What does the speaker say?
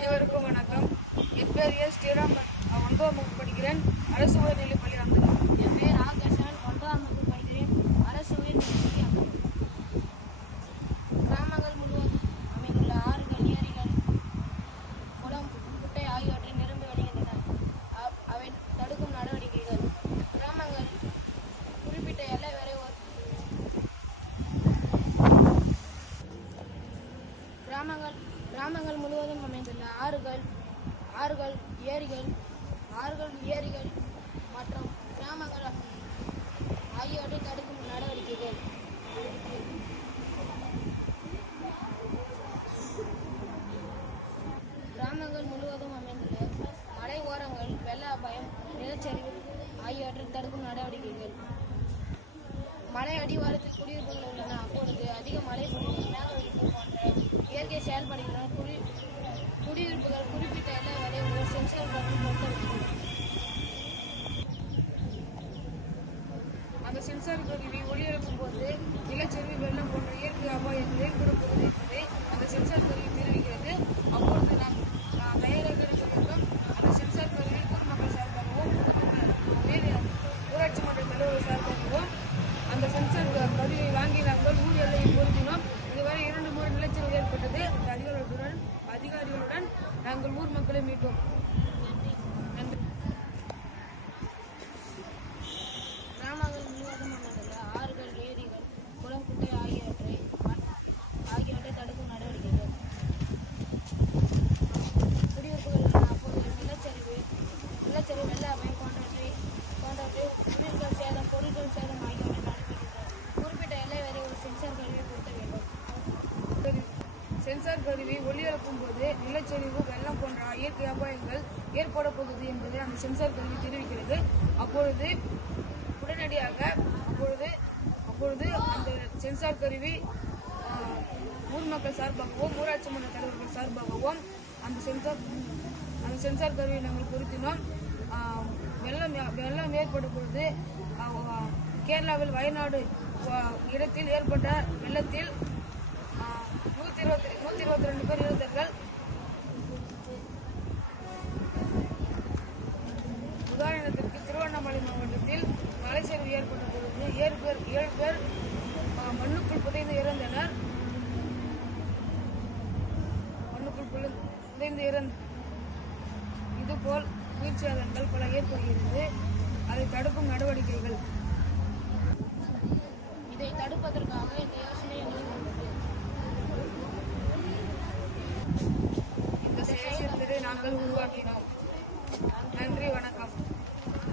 அனைவருக்கும் வணக்கம். என் பேர் எஸ் ஸ்ரீராம். 9ஆம் வகுப்பு படிக்கிறேன். அரசு உயர்நிலைப் பள்ளி அம்பலம். என் பேர் ஆகாஷன். 9ஆம் வகுப்பு படிக்கிறேன். அரசு உயர்நிலைப் பள்ளி அம்பலம். கிராமங்கள் முழுவதும் அமைந்துள்ள ஆறுகள், ஏரிகள், குளம், குட்டை ஆகியவற்றை நிரம்பி வழிகின்றன. அவை தடுக்கும் நடவடிக்கைகள். கிராமங்கள் குறிப்பிட்ட எல்லை வரை கிராமங்கள் முழுவதும் அமைந்துள்ள ஆறுகள், ஏரிகள் மற்றும் கிராமங்கள் ஆகியவற்றை தடுக்கும் நடவடிக்கைகள். கிராமங்கள் முழுவதும் அமைந்துள்ள மலை ஓரங்கள், வெள்ள அபாயம், நிலச்சரிவு ஆகியவற்றை தடுக்கும் நடவடிக்கைகள். மலை அடிவாரத்தில் குடியிருப்புகள் உள்ளன. அப்பொழுது அதிக மழை பொழிவு, மேகவெடிப்பு போன்ற இயற்கை செயல்பாடுகளுடன் குடியிருப்புகள் குறிப்பிட்ட எல்லை வரை ஒரு சென்சார் கருவி பொருத்தப்பட்டுள்ளது. அந்த சென்சார் கருவி ஒளிபரப்பும் போது நிலச்சரிவு, வெள்ளம் போன்ற இயற்கை அபாயங்கள் ஏற்படப்போவது என்பதை அந்த சென்சார் கருவி தெரிவிக்கிறது. அப்பொழுது நாம் தயாராக இருக்க வேண்டும். அந்த சென்சார் கருவி பொதுமக்கள் சார்பாகவும் ஊராட்சி மன்ற தலைவர் சார்பாகவும் அந்த சென்சார் கருவியை வாங்கி நாங்கள் ஊர் எல்லையில் பொருத்தினோம். இதுவரை 2 முறை நிலச்சரிவு ஏற்பட்டது. அந்த அதிகாரிகளுடன் நாங்கள் ஊர் மக்களை மீட்டோம். கிராமங்கள் முழுவதும் அமைந்துள்ள ஆறுகள், ஏரிகள், குளம், குட்டை ஆகியவற்றை தடுக்கும் நடவடிக்கைகள். குடியிருப்புகள் உள்ளன. அப்போது நிலச்சரிவு, வெள்ள அபாயம் போன்றவற்றை உயிர்கள் சேதம், பொருட்கள் சேதம் ஆகியவற்றை தடுக்கின்றன. குறிப்பிட்ட எல்லை வரை ஒரு சென்சார் கருவியை பொருத்த வேண்டும். சென்சார் கருவி ஒளிபரப்பும் போது நிலச்சரிவு, வெள்ளம் போன்ற இயற்கை அபாயங்கள் ஏற்பட போகுது என்பதை அந்த சென்சார் கருவி தெரிவிக்கிறது. அப்பொழுது உடனடியாக அந்த சென்சார் கருவி ஊர் மக்கள் சார்பாகவும் ஊராட்சி மன்ற தலைவர்கள் சார்பாகவும் அந்த சென்சார் கருவியை நாங்கள் பொருத்தினோம். வெள்ளம் ஏற்படும் பொழுது கேரளாவில் வயநாடு இடத்தில் ஏற்பட்ட வெள்ளத்தில் 122 பேர் இறந்தார்கள். உதாரணத்திற்கு திருவண்ணாமலை மாவட்டத்தில் மலைச்சரிவு ஏற்பட்ட பொழுது 7 பேர் மண்ணுக்குள் புதைந்து இறந்தனர். இதுபோல் உயிர் சேதங்கள் பல ஏற்படுகிறது. அதை தடுக்கும் நடவடிக்கைகள். இதை தடுப்பதற்காக இந்த யோசனை எங்களுக்கு வந்தது. இந்த செயல்திட்டத்தை நாங்கள் உருவாக்கினோம்.